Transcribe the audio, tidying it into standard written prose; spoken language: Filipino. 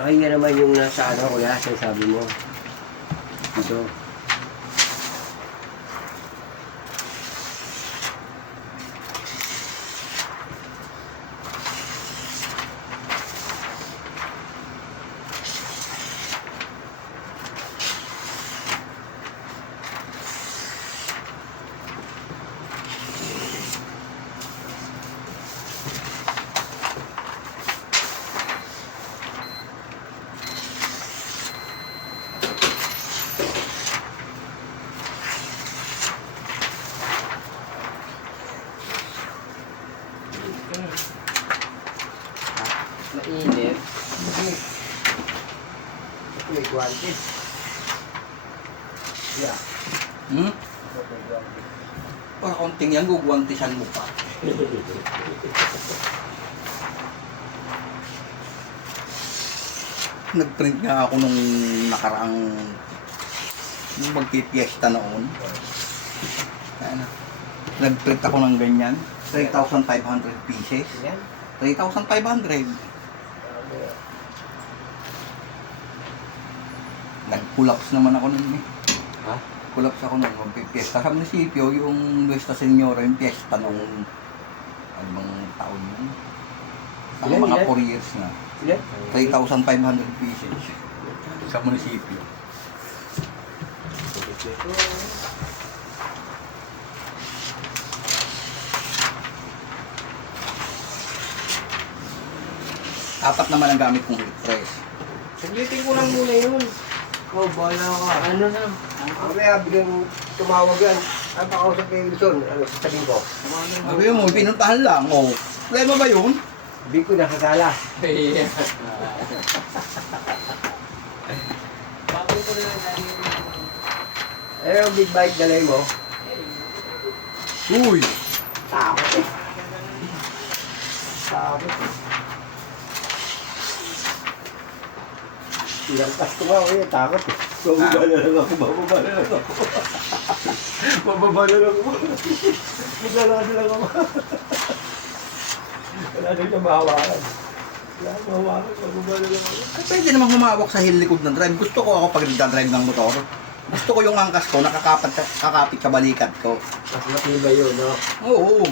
Ay, yan naman yung nasa ano, kuya, sabi mo. Ito. Mainit. May guwantes. Yeah. Hmm? Para konting yan, gugwantisan mo pa. Nag-print nga ako nung nakaraang nung magpipiesta noon. Ayan. Nag-print ako ng ganyan. 3,500 pieces. Yan. 3,500. Nag-collapse naman ako nun eh. Ha? Collapse ako nung magpipiesta sa munisipyo, yung Nuestra Señora, yung piyesta nung ano bang taon yun? Ang Ilan, mga ilan? 4 years na. Yan. 3,500 pieces sa munisipyo. Apat naman ang gamit kong heat press. Saglitin ko lang muna yun. Oh, bahala ka. Ano na? Mamaya, biglang tumawag yan. Ang pakausap kay Wilson, ano, sasabihin ko. Sabi mo, pinuntahan lang. Oh, problema ba yun? Hindi ko nakasala. Yeah. Bakit ko na lang Eh, yung big bike dalay mo. Uy! Takot eh. Takot eh. Ilang kas ko nga, kuya, takot eh. Bababa na lang ako, bababa na lang ako. Bababa na lang ako. Maglalakad na lang ako. Wala na yung mahawakan. Wala na mahawakan, bababa na lang ako. Ay, pwede naman humawak sa likod ng drive. Gusto ko ako pag nagdadrive ng motor. Gusto ko yung angkas ko, kakapit sa balikat ko. Mas matibay yun, no? Oo.